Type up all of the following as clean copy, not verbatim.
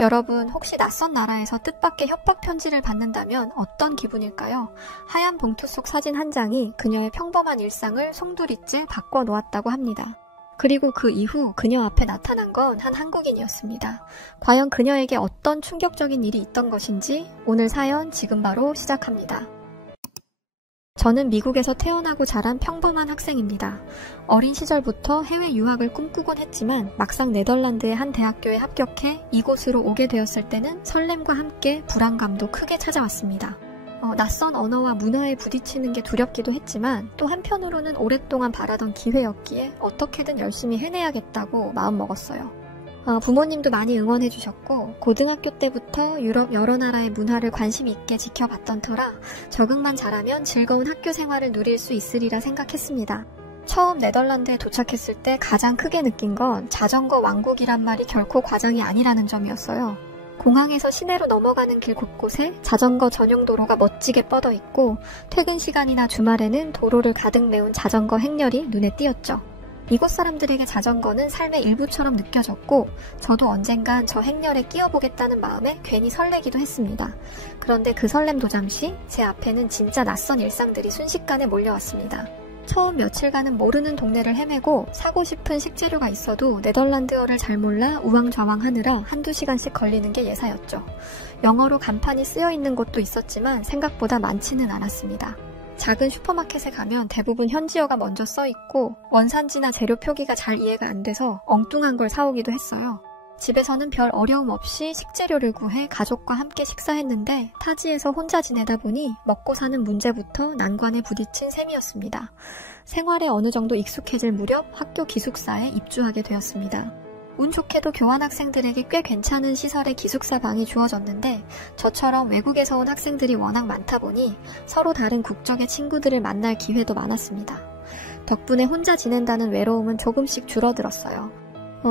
여러분, 혹시 낯선 나라에서 뜻밖의 협박 편지를 받는다면 어떤 기분일까요? 하얀 봉투 속 사진 한 장이 그녀의 평범한 일상을 송두리째 바꿔놓았다고 합니다. 그리고 그 이후 그녀 앞에 나타난 건 한 한국인이었습니다. 과연 그녀에게 어떤 충격적인 일이 있던 것인지 오늘 사연 지금 바로 시작합니다. 저는 미국에서 태어나고 자란 평범한 학생입니다. 어린 시절부터 해외 유학을 꿈꾸곤 했지만 막상 네덜란드의 한 대학교에 합격해 이곳으로 오게 되었을 때는 설렘과 함께 불안감도 크게 찾아왔습니다. 낯선 언어와 문화에 부딪히는 게 두렵기도 했지만 또 한편으로는 오랫동안 바라던 기회였기에 어떻게든 열심히 해내야겠다고 마음먹었어요. 부모님도 많이 응원해주셨고 고등학교 때부터 유럽 여러 나라의 문화를 관심 있게 지켜봤던 터라 적응만 잘하면 즐거운 학교 생활을 누릴 수 있으리라 생각했습니다. 처음 네덜란드에 도착했을 때 가장 크게 느낀 건 자전거 왕국이란 말이 결코 과장이 아니라는 점이었어요. 공항에서 시내로 넘어가는 길 곳곳에 자전거 전용 도로가 멋지게 뻗어 있고 퇴근 시간이나 주말에는 도로를 가득 메운 자전거 행렬이 눈에 띄었죠. 이곳 사람들에게 자전거는 삶의 일부처럼 느껴졌고 저도 언젠간 저 행렬에 끼어보겠다는 마음에 괜히 설레기도 했습니다. 그런데 그 설렘도 잠시 제 앞에는 진짜 낯선 일상들이 순식간에 몰려왔습니다. 처음 며칠간은 모르는 동네를 헤매고 사고 싶은 식재료가 있어도 네덜란드어를 잘 몰라 우왕좌왕하느라 한두 시간씩 걸리는 게 예사였죠. 영어로 간판이 쓰여 있는 곳도 있었지만 생각보다 많지는 않았습니다. 작은 슈퍼마켓에 가면 대부분 현지어가 먼저 써있고 원산지나 재료 표기가 잘 이해가 안 돼서 엉뚱한 걸 사오기도 했어요. 집에서는 별 어려움 없이 식재료를 구해 가족과 함께 식사했는데 타지에서 혼자 지내다 보니 먹고 사는 문제부터 난관에 부딪힌 셈이었습니다. 생활에 어느 정도 익숙해질 무렵 학교 기숙사에 입주하게 되었습니다. 운 좋게도 교환학생들에게 꽤 괜찮은 시설의 기숙사 방이 주어졌는데 저처럼 외국에서 온 학생들이 워낙 많다 보니 서로 다른 국적의 친구들을 만날 기회도 많았습니다. 덕분에 혼자 지낸다는 외로움은 조금씩 줄어들었어요.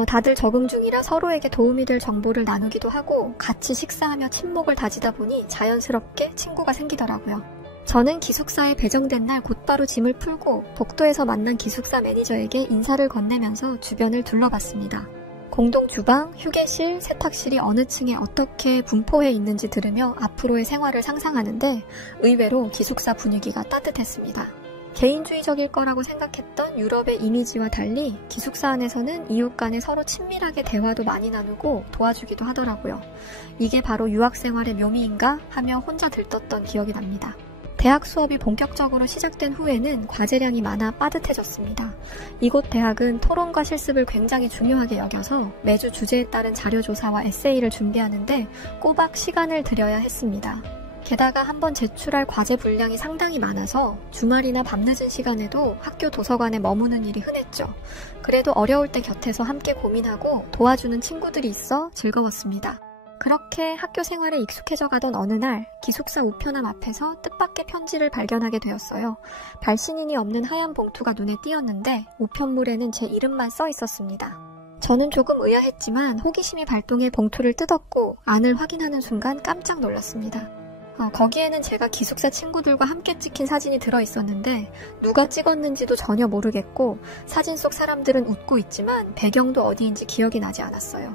다들 적응 중이라 서로에게 도움이 될 정보를 나누기도 하고 같이 식사하며 친목을 다지다 보니 자연스럽게 친구가 생기더라고요. 저는 기숙사에 배정된 날 곧바로 짐을 풀고 복도에서 만난 기숙사 매니저에게 인사를 건네면서 주변을 둘러봤습니다. 공동 주방, 휴게실, 세탁실이 어느 층에 어떻게 분포해 있는지 들으며 앞으로의 생활을 상상하는데 의외로 기숙사 분위기가 따뜻했습니다. 개인주의적일 거라고 생각했던 유럽의 이미지와 달리 기숙사 안에서는 이웃 간에 서로 친밀하게 대화도 많이 나누고 도와주기도 하더라고요. 이게 바로 유학생활의 묘미인가 하며 혼자 들떴던 기억이 납니다. 대학 수업이 본격적으로 시작된 후에는 과제량이 많아 빠듯해졌습니다. 이곳 대학은 토론과 실습을 굉장히 중요하게 여겨서 매주 주제에 따른 자료조사와 에세이를 준비하는데 꼬박 시간을 들여야 했습니다. 게다가 한번 제출할 과제 분량이 상당히 많아서 주말이나 밤늦은 시간에도 학교 도서관에 머무는 일이 흔했죠. 그래도 어려울 때 곁에서 함께 고민하고 도와주는 친구들이 있어 즐거웠습니다. 그렇게 학교 생활에 익숙해져 가던 어느 날 기숙사 우편함 앞에서 뜻밖의 편지를 발견하게 되었어요. 발신인이 없는 하얀 봉투가 눈에 띄었는데 우편물에는 제 이름만 써 있었습니다. 저는 조금 의아했지만 호기심이 발동해 봉투를 뜯었고 안을 확인하는 순간 깜짝 놀랐습니다. 거기에는 제가 기숙사 친구들과 함께 찍힌 사진이 들어있었는데 누가 찍었는지도 전혀 모르겠고 사진 속 사람들은 웃고 있지만 배경도 어디인지 기억이 나지 않았어요.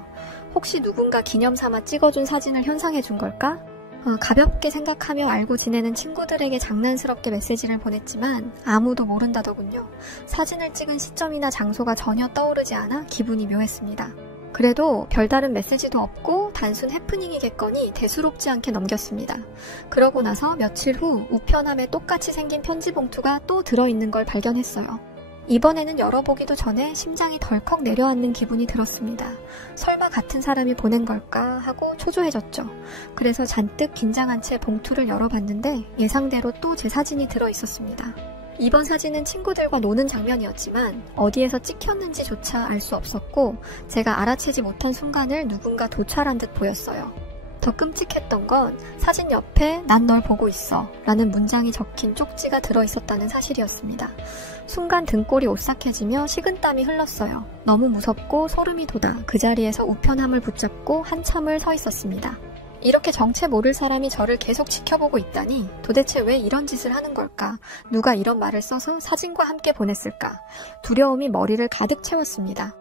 혹시 누군가 기념삼아 찍어준 사진을 현상해준 걸까? 가볍게 생각하며 알고 지내는 친구들에게 장난스럽게 메시지를 보냈지만 아무도 모른다더군요. 사진을 찍은 시점이나 장소가 전혀 떠오르지 않아 기분이 묘했습니다. 그래도 별다른 메시지도 없고 단순 해프닝이겠거니 대수롭지 않게 넘겼습니다. 그러고 나서 며칠 후 우편함에 똑같이 생긴 편지 봉투가 또 들어있는 걸 발견했어요. 이번에는 열어보기도 전에 심장이 덜컥 내려앉는 기분이 들었습니다. 설마 같은 사람이 보낸 걸까 하고 초조해졌죠. 그래서 잔뜩 긴장한 채 봉투를 열어봤는데 예상대로 또 제 사진이 들어있었습니다. 이번 사진은 친구들과 노는 장면이었지만 어디에서 찍혔는지조차 알 수 없었고 제가 알아채지 못한 순간을 누군가 도찰한 듯 보였어요. 더 끔찍했던 건 사진 옆에 "난 널 보고 있어" 라는 문장이 적힌 쪽지가 들어있었다는 사실이었습니다. 순간 등골이 오싹해지며 식은땀이 흘렀어요. 너무 무섭고 소름이 돋아 그 자리에서 우편함을 붙잡고 한참을 서 있었습니다. 이렇게 정체 모를 사람이 저를 계속 지켜보고 있다니 도대체 왜 이런 짓을 하는 걸까? 누가 이런 말을 써서 사진과 함께 보냈을까? 두려움이 머리를 가득 채웠습니다.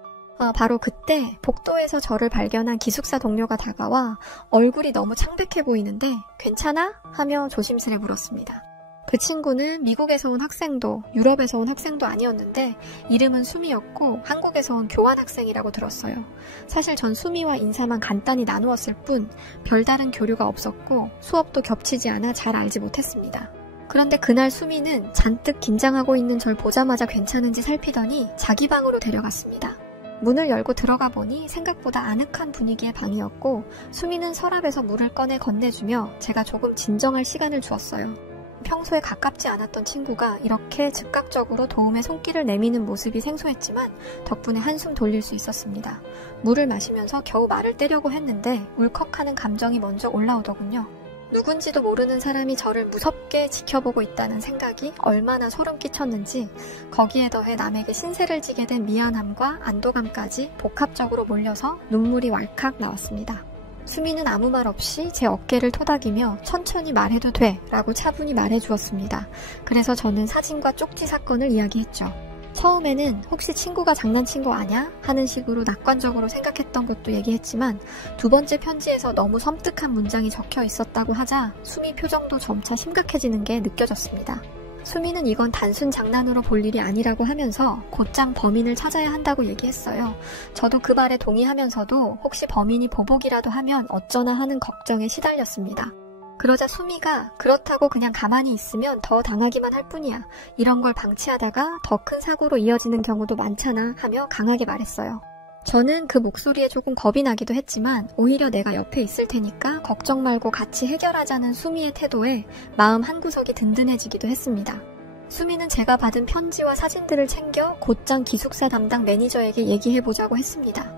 바로 그때 복도에서 저를 발견한 기숙사 동료가 다가와 얼굴이 너무 창백해 보이는데 괜찮아? 하며 조심스레 물었습니다. 그 친구는 미국에서 온 학생도 유럽에서 온 학생도 아니었는데 이름은 수미였고 한국에서 온 교환학생이라고 들었어요. 사실 전 수미와 인사만 간단히 나누었을 뿐 별다른 교류가 없었고 수업도 겹치지 않아 잘 알지 못했습니다. 그런데 그날 수미는 잔뜩 긴장하고 있는 절 보자마자 괜찮은지 살피더니 자기 방으로 데려갔습니다. 문을 열고 들어가 보니 생각보다 아늑한 분위기의 방이었고 수미는 서랍에서 물을 꺼내 건네주며 제가 조금 진정할 시간을 주었어요. 평소에 가깝지 않았던 친구가 이렇게 즉각적으로 도움의 손길을 내미는 모습이 생소했지만 덕분에 한숨 돌릴 수 있었습니다. 물을 마시면서 겨우 말을 떼려고 했는데 울컥하는 감정이 먼저 올라오더군요. 누군지도 모르는 사람이 저를 무섭게 지켜보고 있다는 생각이 얼마나 소름 끼쳤는지 거기에 더해 남에게 신세를 지게 된 미안함과 안도감까지 복합적으로 몰려서 눈물이 왈칵 나왔습니다. 수미는 아무 말 없이 제 어깨를 토닥이며 천천히 말해도 돼 라고 차분히 말해주었습니다. 그래서 저는 사진과 쪽지 사건을 이야기했죠. 처음에는 혹시 친구가 장난친 거 아냐? 하는 식으로 낙관적으로 생각했던 것도 얘기했지만 두 번째 편지에서 너무 섬뜩한 문장이 적혀 있었다고 하자 수미 표정도 점차 심각해지는 게 느껴졌습니다. 수미는 이건 단순 장난으로 볼 일이 아니라고 하면서 곧장 범인을 찾아야 한다고 얘기했어요. 저도 그 말에 동의하면서도 혹시 범인이 보복이라도 하면 어쩌나 하는 걱정에 시달렸습니다. 그러자 수미가 그렇다고 그냥 가만히 있으면 더 당하기만 할 뿐이야. 이런 걸 방치하다가 더 큰 사고로 이어지는 경우도 많잖아 하며 강하게 말했어요. 저는 그 목소리에 조금 겁이 나기도 했지만 오히려 내가 옆에 있을 테니까 걱정 말고 같이 해결하자는 수미의 태도에 마음 한구석이 든든해지기도 했습니다. 수미는 제가 받은 편지와 사진들을 챙겨 곧장 기숙사 담당 매니저에게 얘기해보자고 했습니다.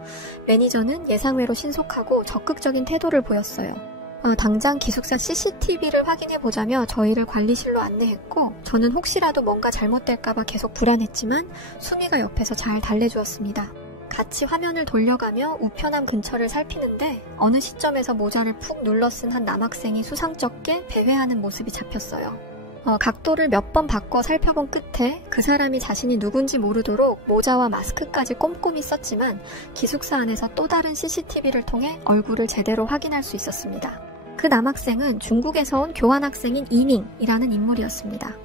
매니저는 예상외로 신속하고 적극적인 태도를 보였어요. 당장 기숙사 CCTV를 확인해보자며 저희를 관리실로 안내했고 저는 혹시라도 뭔가 잘못될까봐 계속 불안했지만 수미가 옆에서 잘 달래주었습니다. 같이 화면을 돌려가며 우편함 근처를 살피는데 어느 시점에서 모자를 푹 눌러 쓴 한 남학생이 수상쩍게 배회하는 모습이 잡혔어요. 각도를 몇 번 바꿔 살펴본 끝에 그 사람이 자신이 누군지 모르도록 모자와 마스크까지 꼼꼼히 썼지만 기숙사 안에서 또 다른 CCTV를 통해 얼굴을 제대로 확인할 수 있었습니다. 그 남학생은 중국에서 온 교환학생인 이밍이라는 인물이었습니다.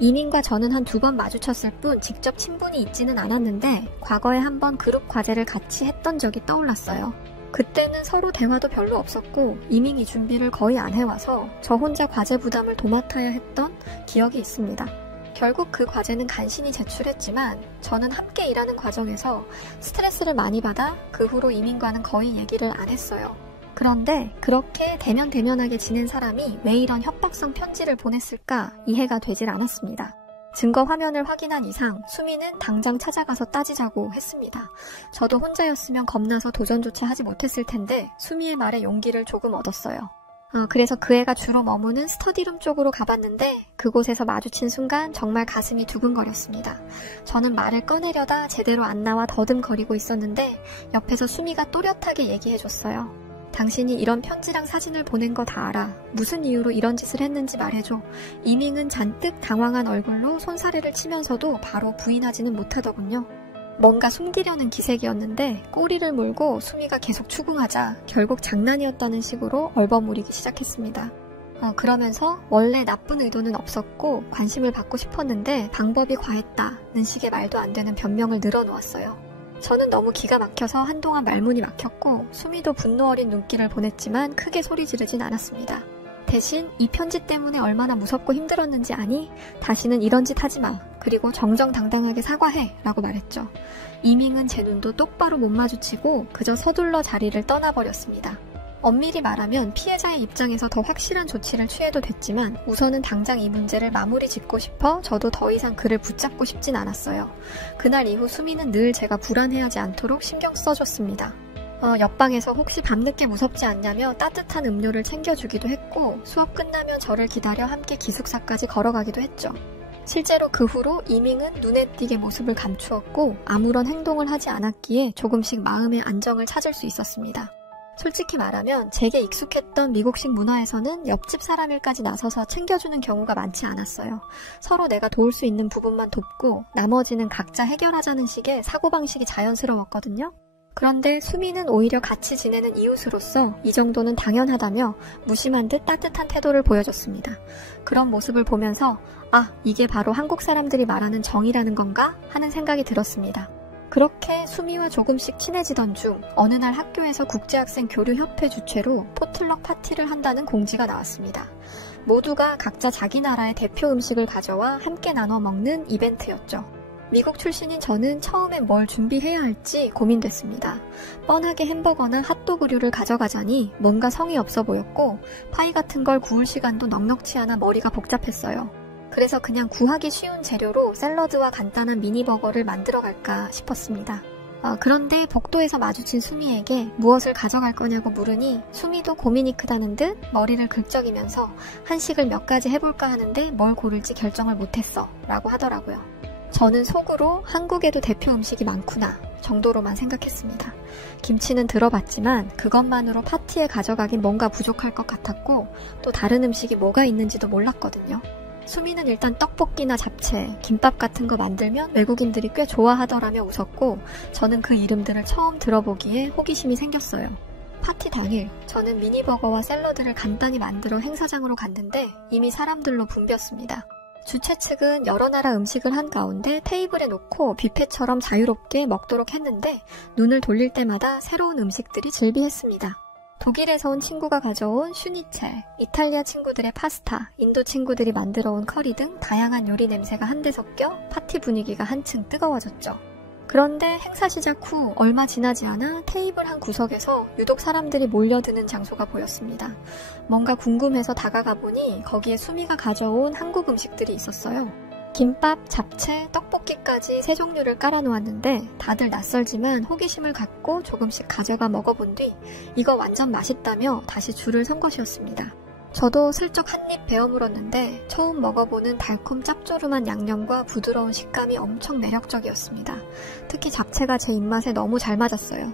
이밍과 저는 한 2번 마주쳤을 뿐 직접 친분이 있지는 않았는데 과거에 한번 그룹 과제를 같이 했던 적이 떠올랐어요. 그때는 서로 대화도 별로 없었고 이밍이 준비를 거의 안 해와서 저 혼자 과제 부담을 도맡아야 했던 기억이 있습니다. 결국 그 과제는 간신히 제출했지만 저는 함께 일하는 과정에서 스트레스를 많이 받아 그 후로 이밍과는 거의 얘기를 안 했어요. 그런데 그렇게 대면대면하게 지낸 사람이 왜 이런 협박성 편지를 보냈을까 이해가 되질 않았습니다. 증거 화면을 확인한 이상 수미는 당장 찾아가서 따지자고 했습니다. 저도 혼자였으면 겁나서 도전조차 하지 못했을 텐데 수미의 말에 용기를 조금 얻었어요. 그래서 그 애가 주로 머무는 스터디룸 쪽으로 가봤는데 그곳에서 마주친 순간 정말 가슴이 두근거렸습니다. 저는 말을 꺼내려다 제대로 안 나와 더듬거리고 있었는데 옆에서 수미가 또렷하게 얘기해줬어요. 당신이 이런 편지랑 사진을 보낸 거 다 알아. 무슨 이유로 이런 짓을 했는지 말해줘. 이밍은 잔뜩 당황한 얼굴로 손사래를 치면서도 바로 부인하지는 못하더군요. 뭔가 숨기려는 기색이었는데 꼬리를 물고 수미가 계속 추궁하자 결국 장난이었다는 식으로 얼버무리기 시작했습니다. 그러면서 원래 나쁜 의도는 없었고 관심을 받고 싶었는데 방법이 과했다는 식의 말도 안 되는 변명을 늘어놓았어요. 저는 너무 기가 막혀서 한동안 말문이 막혔고 수미도 분노 어린 눈길을 보냈지만 크게 소리 지르진 않았습니다. 대신 이 편지 때문에 얼마나 무섭고 힘들었는지 아니? 다시는 이런 짓 하지 마. 그리고 정정당당하게 사과해 라고 말했죠. 이밍은 제 눈도 똑바로 못 마주치고 그저 서둘러 자리를 떠나버렸습니다. 엄밀히 말하면 피해자의 입장에서 더 확실한 조치를 취해도 됐지만 우선은 당장 이 문제를 마무리 짓고 싶어 저도 더 이상 그를 붙잡고 싶진 않았어요. 그날 이후 수미는 늘 제가 불안해하지 않도록 신경 써줬습니다. 옆방에서 혹시 밤늦게 무섭지 않냐며 따뜻한 음료를 챙겨주기도 했고 수업 끝나면 저를 기다려 함께 기숙사까지 걸어가기도 했죠. 실제로 그 후로 이밍은 눈에 띄게 모습을 감추었고 아무런 행동을 하지 않았기에 조금씩 마음의 안정을 찾을 수 있었습니다. 솔직히 말하면 제게 익숙했던 미국식 문화에서는 옆집 사람 일까지 나서서 챙겨주는 경우가 많지 않았어요. 서로 내가 도울 수 있는 부분만 돕고 나머지는 각자 해결하자는 식의 사고방식이 자연스러웠거든요. 그런데 수미는 오히려 같이 지내는 이웃으로서 이 정도는 당연하다며 무심한 듯 따뜻한 태도를 보여줬습니다. 그런 모습을 보면서 아, 이게 바로 한국 사람들이 말하는 정이라는 건가? 하는 생각이 들었습니다. 그렇게 수미와 조금씩 친해지던 중 어느 날 학교에서 국제학생 교류협회 주최로 포틀럭 파티를 한다는 공지가 나왔습니다. 모두가 각자 자기 나라의 대표 음식을 가져와 함께 나눠 먹는 이벤트였죠. 미국 출신인 저는 처음엔 뭘 준비해야 할지 고민됐습니다. 뻔하게 햄버거나 핫도그류를 가져가자니 뭔가 성의 없어 보였고 파이 같은 걸 구울 시간도 넉넉치 않아 머리가 복잡했어요. 그래서 그냥 구하기 쉬운 재료로 샐러드와 간단한 미니버거를 만들어 갈까 싶었습니다. 그런데 복도에서 마주친 수미에게 무엇을 가져갈 거냐고 물으니 수미도 고민이 크다는 듯 머리를 긁적이면서 한식을 몇 가지 해볼까 하는데 뭘 고를지 결정을 못했어 라고 하더라고요. 저는 속으로 한국에도 대표 음식이 많구나 정도로만 생각했습니다. 김치는 들어봤지만 그것만으로 파티에 가져가긴 뭔가 부족할 것 같았고 또 다른 음식이 뭐가 있는지도 몰랐거든요. 수미는 일단 떡볶이나 잡채, 김밥 같은 거 만들면 외국인들이 꽤 좋아하더라며 웃었고 저는 그 이름들을 처음 들어보기에 호기심이 생겼어요. 파티 당일 저는 미니버거와 샐러드를 간단히 만들어 행사장으로 갔는데 이미 사람들로 붐볐습니다. 주최 측은 여러 나라 음식을 한 가운데 테이블에 놓고 뷔페처럼 자유롭게 먹도록 했는데 눈을 돌릴 때마다 새로운 음식들이 즐비했습니다. 독일에서 온 친구가 가져온 슈니첼, 이탈리아 친구들의 파스타, 인도 친구들이 만들어 온 커리 등 다양한 요리 냄새가 한데 섞여 파티 분위기가 한층 뜨거워졌죠. 그런데 행사 시작 후 얼마 지나지 않아 테이블 한 구석에서 유독 사람들이 몰려드는 장소가 보였습니다. 뭔가 궁금해서 다가가 보니 거기에 수미가 가져온 한국 음식들이 있었어요. 김밥, 잡채, 떡볶이까지 세 종류를 깔아놓았는데 다들 낯설지만 호기심을 갖고 조금씩 가져가 먹어본 뒤 이거 완전 맛있다며 다시 줄을 선 것이었습니다. 저도 슬쩍 한 입 베어 물었는데 처음 먹어보는 달콤 짭조름한 양념과 부드러운 식감이 엄청 매력적이었습니다. 특히 잡채가 제 입맛에 너무 잘 맞았어요.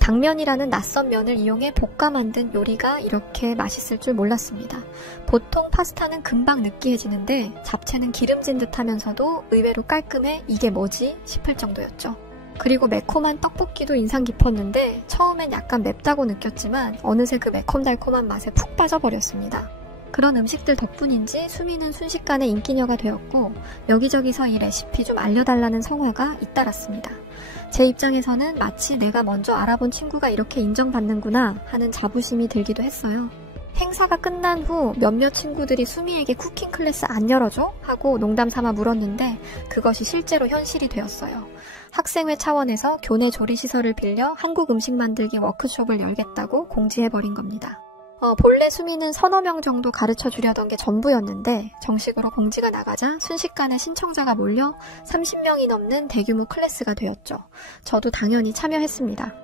당면이라는 낯선 면을 이용해 볶아 만든 요리가 이렇게 맛있을 줄 몰랐습니다. 보통 파스타는 금방 느끼해지는데 잡채는 기름진 듯 하면서도 의외로 깔끔해 이게 뭐지 싶을 정도였죠. 그리고 매콤한 떡볶이도 인상 깊었는데 처음엔 약간 맵다고 느꼈지만 어느새 그 매콤달콤한 맛에 푹 빠져버렸습니다. 그런 음식들 덕분인지 수미는 순식간에 인기녀가 되었고 여기저기서 이 레시피 좀 알려달라는 성화가 잇따랐습니다. 제 입장에서는 마치 내가 먼저 알아본 친구가 이렇게 인정받는구나 하는 자부심이 들기도 했어요. 행사가 끝난 후 몇몇 친구들이 수미에게 쿠킹 클래스 안 열어줘? 하고 농담 삼아 물었는데 그것이 실제로 현실이 되었어요. 학생회 차원에서 교내 조리시설을 빌려 한국 음식 만들기 워크숍을 열겠다고 공지해버린 겁니다. 본래 수미는 서너 명 정도 가르쳐 주려던 게 전부였는데 정식으로 공지가 나가자 순식간에 신청자가 몰려 30명이 넘는 대규모 클래스가 되었죠. 저도 당연히 참여했습니다.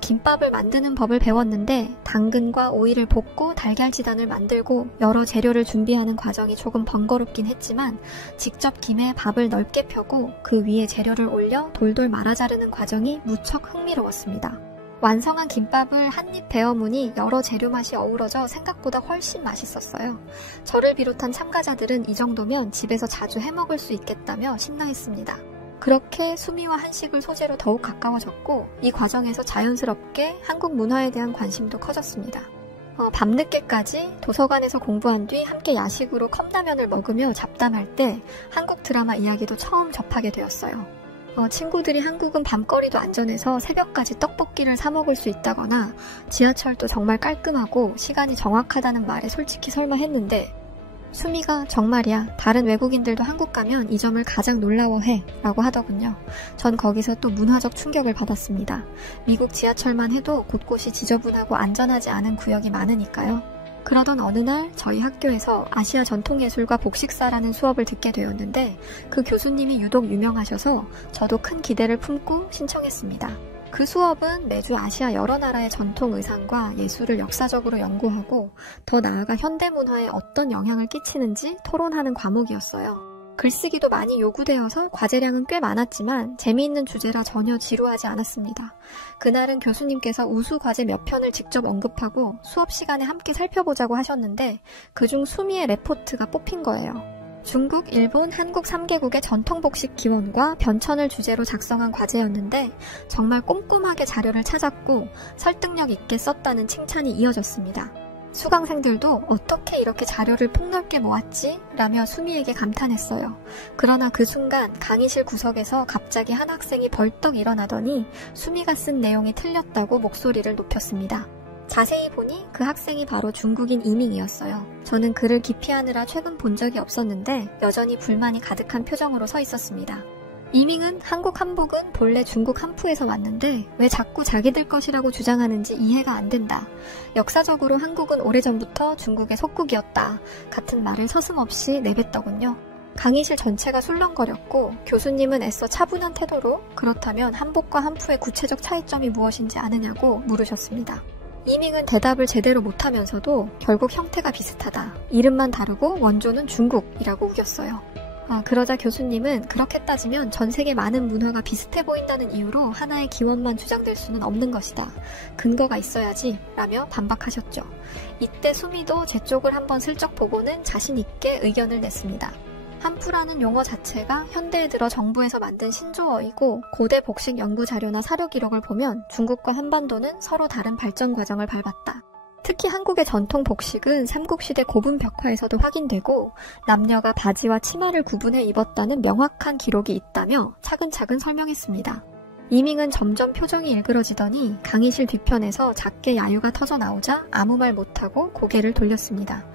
김밥을 만드는 법을 배웠는데 당근과 오이를 볶고 달걀지단을 만들고 여러 재료를 준비하는 과정이 조금 번거롭긴 했지만 직접 김에 밥을 넓게 펴고 그 위에 재료를 올려 돌돌 말아 자르는 과정이 무척 흥미로웠습니다. 완성한 김밥을 한 입 베어 무니 여러 재료 맛이 어우러져 생각보다 훨씬 맛있었어요. 저를 비롯한 참가자들은 이 정도면 집에서 자주 해먹을 수 있겠다며 신나했습니다. 그렇게 수미와 한식을 소재로 더욱 가까워졌고 이 과정에서 자연스럽게 한국 문화에 대한 관심도 커졌습니다. 밤늦게까지 도서관에서 공부한 뒤 함께 야식으로 컵라면을 먹으며 잡담할 때 한국 드라마 이야기도 처음 접하게 되었어요. 친구들이 한국은 밤거리도 안전해서 새벽까지 떡볶이를 사 먹을 수 있다거나 지하철도 정말 깔끔하고 시간이 정확하다는 말에 솔직히 설마 했는데 수미가 정말이야 다른 외국인들도 한국 가면 이 점을 가장 놀라워해 라고 하더군요. 전 거기서 또 문화적 충격을 받았습니다. 미국 지하철만 해도 곳곳이 지저분하고 안전하지 않은 구역이 많으니까요. 그러던 어느 날 저희 학교에서 아시아 전통예술과 복식사라는 수업을 듣게 되었는데 그 교수님이 유독 유명하셔서 저도 큰 기대를 품고 신청했습니다. 그 수업은 매주 아시아 여러 나라의 전통 의상과 예술을 역사적으로 연구하고 더 나아가 현대문화에 어떤 영향을 끼치는지 토론하는 과목이었어요. 글쓰기도 많이 요구되어서 과제량은 꽤 많았지만 재미있는 주제라 전혀 지루하지 않았습니다. 그날은 교수님께서 우수 과제 몇 편을 직접 언급하고 수업 시간에 함께 살펴보자고 하셨는데 그중 수미의 레포트가 뽑힌 거예요. 중국, 일본, 한국 3개국의 전통복식 기원과 변천을 주제로 작성한 과제였는데 정말 꼼꼼하게 자료를 찾았고 설득력 있게 썼다는 칭찬이 이어졌습니다. 수강생들도 어떻게 이렇게 자료를 폭넓게 모았지? 라며 수미에게 감탄했어요. 그러나 그 순간 강의실 구석에서 갑자기 한 학생이 벌떡 일어나더니 수미가 쓴 내용이 틀렸다고 목소리를 높였습니다. 자세히 보니 그 학생이 바로 중국인 이밍이었어요. 저는 그를 기피하느라 최근 본 적이 없었는데 여전히 불만이 가득한 표정으로 서 있었습니다. 이밍은 한국 한복은 본래 중국 한푸에서 왔는데 왜 자꾸 자기들 것이라고 주장하는지 이해가 안 된다. 역사적으로 한국은 오래전부터 중국의 속국이었다. 같은 말을 서슴없이 내뱉더군요. 강의실 전체가 술렁거렸고 교수님은 애써 차분한 태도로 그렇다면 한복과 한푸의 구체적 차이점이 무엇인지 아느냐고 물으셨습니다. 이밍은 대답을 제대로 못하면서도 결국 형태가 비슷하다. 이름만 다르고 원조는 중국이라고 우겼어요. 그러자 교수님은 그렇게 따지면 전 세계 많은 문화가 비슷해 보인다는 이유로 하나의 기원만 주장될 수는 없는 것이다. 근거가 있어야지 라며 반박하셨죠. 이때 수미도 제 쪽을 한번 슬쩍 보고는 자신 있게 의견을 냈습니다. 한푸라는 용어 자체가 현대에 들어 정부에서 만든 신조어이고 고대 복식 연구 자료나 사료 기록을 보면 중국과 한반도는 서로 다른 발전 과정을 밟았다. 특히 한국의 전통 복식은 삼국시대 고분 벽화에서도 확인되고 남녀가 바지와 치마를 구분해 입었다는 명확한 기록이 있다며 차근차근 설명했습니다. 이밍은 점점 표정이 일그러지더니 강의실 뒤편에서 작게 야유가 터져 나오자 아무 말 못하고 고개를 돌렸습니다.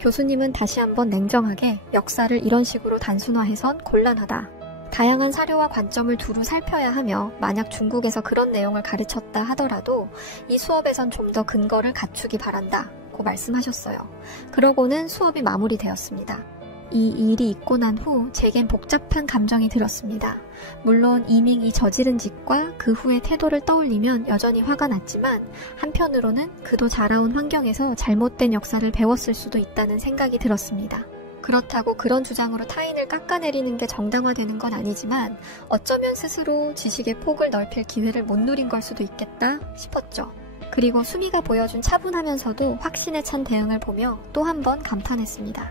교수님은 다시 한번 냉정하게 역사를 이런 식으로 단순화해선 곤란하다. 다양한 사료와 관점을 두루 살펴야 하며 만약 중국에서 그런 내용을 가르쳤다 하더라도 이 수업에선 좀 더 근거를 갖추기 바란다 고 말씀하셨어요. 그러고는 수업이 마무리되었습니다. 이 일이 있고 난 후 제겐 복잡한 감정이 들었습니다. 물론 이밍이 저지른 짓과 그 후의 태도를 떠올리면 여전히 화가 났지만 한편으로는 그도 자라온 환경에서 잘못된 역사를 배웠을 수도 있다는 생각이 들었습니다. 그렇다고 그런 주장으로 타인을 깎아내리는 게 정당화되는 건 아니지만 어쩌면 스스로 지식의 폭을 넓힐 기회를 못 누린 걸 수도 있겠다 싶었죠. 그리고 수미가 보여준 차분하면서도 확신에 찬 대응을 보며 또 한 번 감탄했습니다.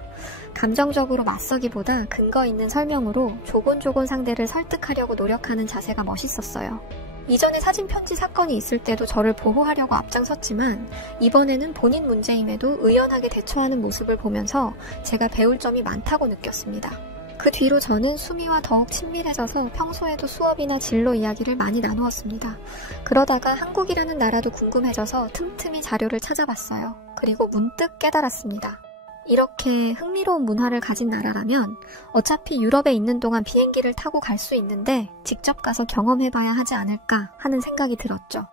감정적으로 맞서기보다 근거 있는 설명으로 조곤조곤 상대를 설득하려고 노력하는 자세가 멋있었어요. 이전에 사진 편지 사건이 있을 때도 저를 보호하려고 앞장섰지만 이번에는 본인 문제임에도 의연하게 대처하는 모습을 보면서 제가 배울 점이 많다고 느꼈습니다. 그 뒤로 저는 수미와 더욱 친밀해져서 평소에도 수업이나 진로 이야기를 많이 나누었습니다. 그러다가 한국이라는 나라도 궁금해져서 틈틈이 자료를 찾아봤어요. 그리고 문득 깨달았습니다. 이렇게 흥미로운 문화를 가진 나라라면 어차피 유럽에 있는 동안 비행기를 타고 갈 수 있는데 직접 가서 경험해봐야 하지 않을까 하는 생각이 들었죠.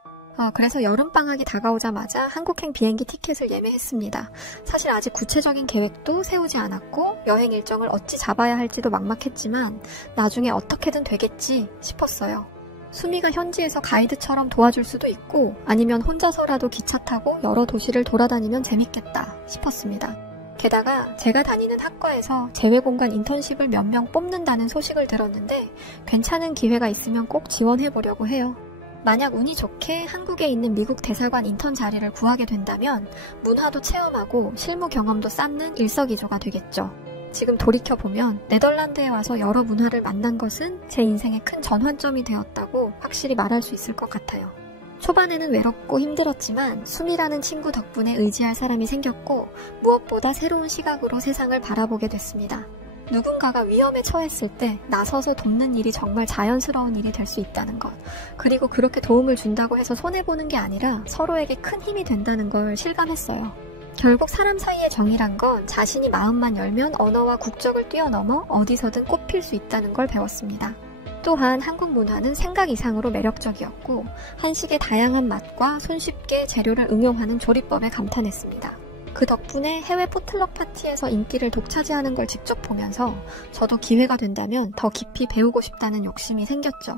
그래서 여름방학이 다가오자마자 한국행 비행기 티켓을 예매했습니다. 사실 아직 구체적인 계획도 세우지 않았고 여행 일정을 어찌 잡아야 할지도 막막했지만 나중에 어떻게든 되겠지 싶었어요. 수미가 현지에서 가이드처럼 도와줄 수도 있고 아니면 혼자서라도 기차 타고 여러 도시를 돌아다니면 재밌겠다 싶었습니다. 게다가 제가 다니는 학과에서 재외공간 인턴십을 몇 명 뽑는다는 소식을 들었는데 괜찮은 기회가 있으면 꼭 지원해보려고 해요. 만약 운이 좋게 한국에 있는 미국 대사관 인턴 자리를 구하게 된다면 문화도 체험하고 실무 경험도 쌓는 일석이조가 되겠죠. 지금 돌이켜보면 네덜란드에 와서 여러 문화를 만난 것은 제 인생의 큰 전환점이 되었다고 확실히 말할 수 있을 것 같아요. 초반에는 외롭고 힘들었지만 수미라는 친구 덕분에 의지할 사람이 생겼고 무엇보다 새로운 시각으로 세상을 바라보게 됐습니다. 누군가가 위험에 처했을 때 나서서 돕는 일이 정말 자연스러운 일이 될 수 있다는 것. 그리고 그렇게 도움을 준다고 해서 손해보는 게 아니라 서로에게 큰 힘이 된다는 걸 실감했어요. 결국 사람 사이의 정이란 건 자신이 마음만 열면 언어와 국적을 뛰어넘어 어디서든 꼽힐 수 있다는 걸 배웠습니다. 또한 한국 문화는 생각 이상으로 매력적이었고 한식의 다양한 맛과 손쉽게 재료를 응용하는 조리법에 감탄했습니다. 그 덕분에 해외 포틀럭 파티에서 인기를 독차지하는 걸 직접 보면서 저도 기회가 된다면 더 깊이 배우고 싶다는 욕심이 생겼죠.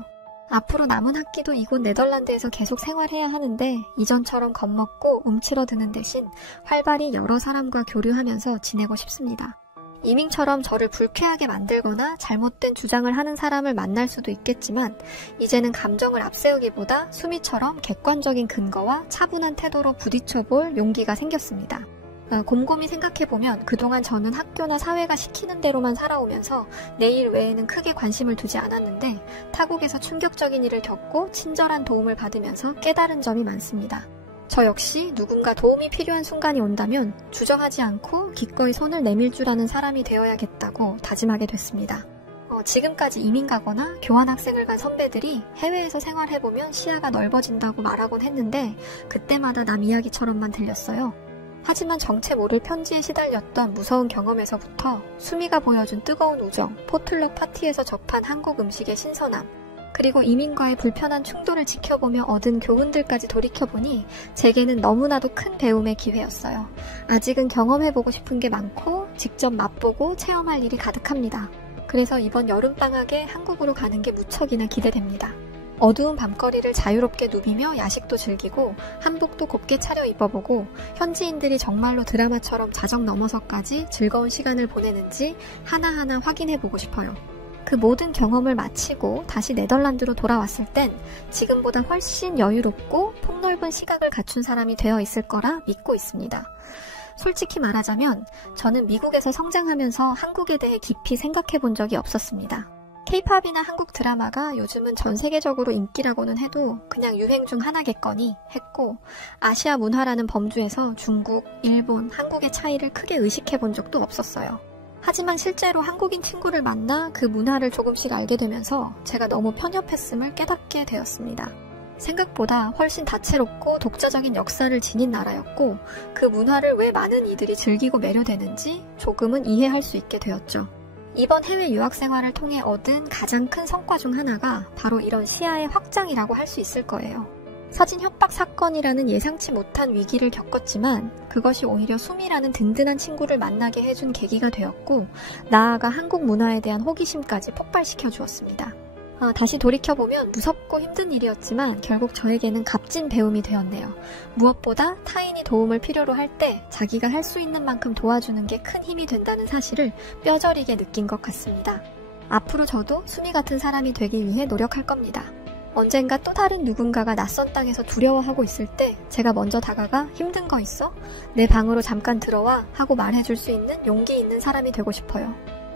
앞으로 남은 학기도 이곳 네덜란드에서 계속 생활해야 하는데 이전처럼 겁먹고 움츠러드는 대신 활발히 여러 사람과 교류하면서 지내고 싶습니다. 이밍처럼 저를 불쾌하게 만들거나 잘못된 주장을 하는 사람을 만날 수도 있겠지만 이제는 감정을 앞세우기보다 수미처럼 객관적인 근거와 차분한 태도로 부딪혀볼 용기가 생겼습니다. 곰곰이 생각해보면 그동안 저는 학교나 사회가 시키는 대로만 살아오면서 내 일 외에는 크게 관심을 두지 않았는데 타국에서 충격적인 일을 겪고 친절한 도움을 받으면서 깨달은 점이 많습니다. 저 역시 누군가 도움이 필요한 순간이 온다면 주저하지 않고 기꺼이 손을 내밀 줄 아는 사람이 되어야겠다고 다짐하게 됐습니다. 지금까지 이민 가거나 교환학생을 간 선배들이 해외에서 생활해보면 시야가 넓어진다고 말하곤 했는데 그때마다 남 이야기처럼만 들렸어요. 하지만 정체 모를 편지에 시달렸던 무서운 경험에서부터 수미가 보여준 뜨거운 우정, 포틀럭 파티에서 접한 한국 음식의 신선함, 그리고 이민과의 불편한 충돌을 지켜보며 얻은 교훈들까지 돌이켜보니 제게는 너무나도 큰 배움의 기회였어요. 아직은 경험해보고 싶은 게 많고 직접 맛보고 체험할 일이 가득합니다. 그래서 이번 여름방학에 한국으로 가는 게 무척이나 기대됩니다. 어두운 밤거리를 자유롭게 누비며 야식도 즐기고 한복도 곱게 차려 입어보고 현지인들이 정말로 드라마처럼 자정 넘어서까지 즐거운 시간을 보내는지 하나하나 확인해보고 싶어요. 그 모든 경험을 마치고 다시 네덜란드로 돌아왔을 땐 지금보다 훨씬 여유롭고 폭넓은 시각을 갖춘 사람이 되어 있을 거라 믿고 있습니다. 솔직히 말하자면 저는 미국에서 성장하면서 한국에 대해 깊이 생각해 본 적이 없었습니다. K-팝이나 한국 드라마가 요즘은 전 세계적으로 인기라고는 해도 그냥 유행 중 하나겠거니 했고 아시아 문화라는 범주에서 중국, 일본, 한국의 차이를 크게 의식해 본 적도 없었어요. 하지만 실제로 한국인 친구를 만나 그 문화를 조금씩 알게 되면서 제가 너무 편협했음을 깨닫게 되었습니다. 생각보다 훨씬 다채롭고 독자적인 역사를 지닌 나라였고 그 문화를 왜 많은 이들이 즐기고 매료되는지 조금은 이해할 수 있게 되었죠. 이번 해외 유학 생활을 통해 얻은 가장 큰 성과 중 하나가 바로 이런 시야의 확장이라고 할 수 있을 거예요. 사진 협박 사건이라는 예상치 못한 위기를 겪었지만 그것이 오히려 수미라는 든든한 친구를 만나게 해준 계기가 되었고 나아가 한국 문화에 대한 호기심까지 폭발시켜 주었습니다. 다시 돌이켜보면 무섭고 힘든 일이었지만 결국 저에게는 값진 배움이 되었네요. 무엇보다 타인이 도움을 필요로 할 때 자기가 할 수 있는 만큼 도와주는 게 큰 힘이 된다는 사실을 뼈저리게 느낀 것 같습니다. 앞으로 저도 수미 같은 사람이 되기 위해 노력할 겁니다. 언젠가 또 다른 누군가가 낯선 땅에서 두려워하고 있을 때 제가 먼저 다가가 힘든 거 있어? 내 방으로 잠깐 들어와 하고 말해줄 수 있는 용기 있는 사람이 되고 싶어요.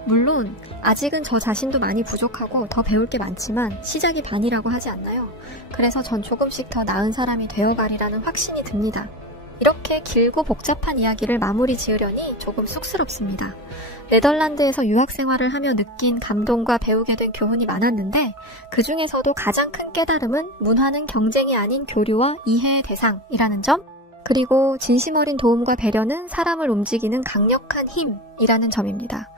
물론 아직은 저 자신도 많이 부족하고 더 배울 게 많지만 시작이 반이라고 하지 않나요? 그래서 전 조금씩 더 나은 사람이 되어가리라는 확신이 듭니다. 이렇게 길고 복잡한 이야기를 마무리 지으려니 조금 쑥스럽습니다. 네덜란드에서 유학 생활을 하며 느낀 감동과 배우게 된 교훈이 많았는데 그 중에서도 가장 큰 깨달음은 문화는 경쟁이 아닌 교류와 이해의 대상이라는 점, 그리고 진심 어린 도움과 배려는 사람을 움직이는 강력한 힘이라는 점입니다.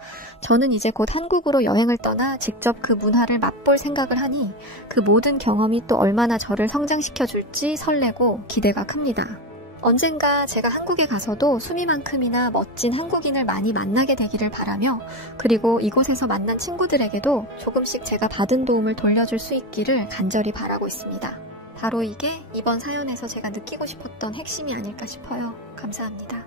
저는 이제 곧 한국으로 여행을 떠나 직접 그 문화를 맛볼 생각을 하니 그 모든 경험이 또 얼마나 저를 성장시켜줄지 설레고 기대가 큽니다. 언젠가 제가 한국에 가서도 수미만큼이나 멋진 한국인을 많이 만나게 되기를 바라며 그리고 이곳에서 만난 친구들에게도 조금씩 제가 받은 도움을 돌려줄 수 있기를 간절히 바라고 있습니다. 바로 이게 이번 사연에서 제가 느끼고 싶었던 핵심이 아닐까 싶어요. 감사합니다.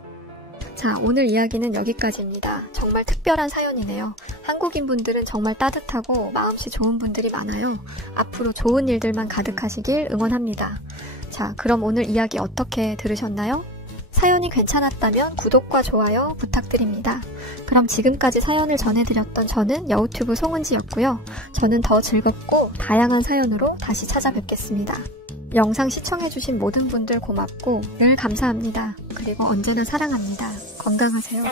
자, 오늘 이야기는 여기까지입니다. 정말 특별한 사연이네요. 한국인분들은 정말 따뜻하고 마음씨 좋은 분들이 많아요. 앞으로 좋은 일들만 가득하시길 응원합니다. 자, 그럼 오늘 이야기 어떻게 들으셨나요? 사연이 괜찮았다면 구독과 좋아요 부탁드립니다. 그럼 지금까지 사연을 전해드렸던 저는 여우튜브 송은지였고요. 저는 더 즐겁고 다양한 사연으로 다시 찾아뵙겠습니다. 영상 시청해주신 모든 분들 고맙고 늘 감사합니다. 그리고 언제나 사랑합니다. 건강하세요.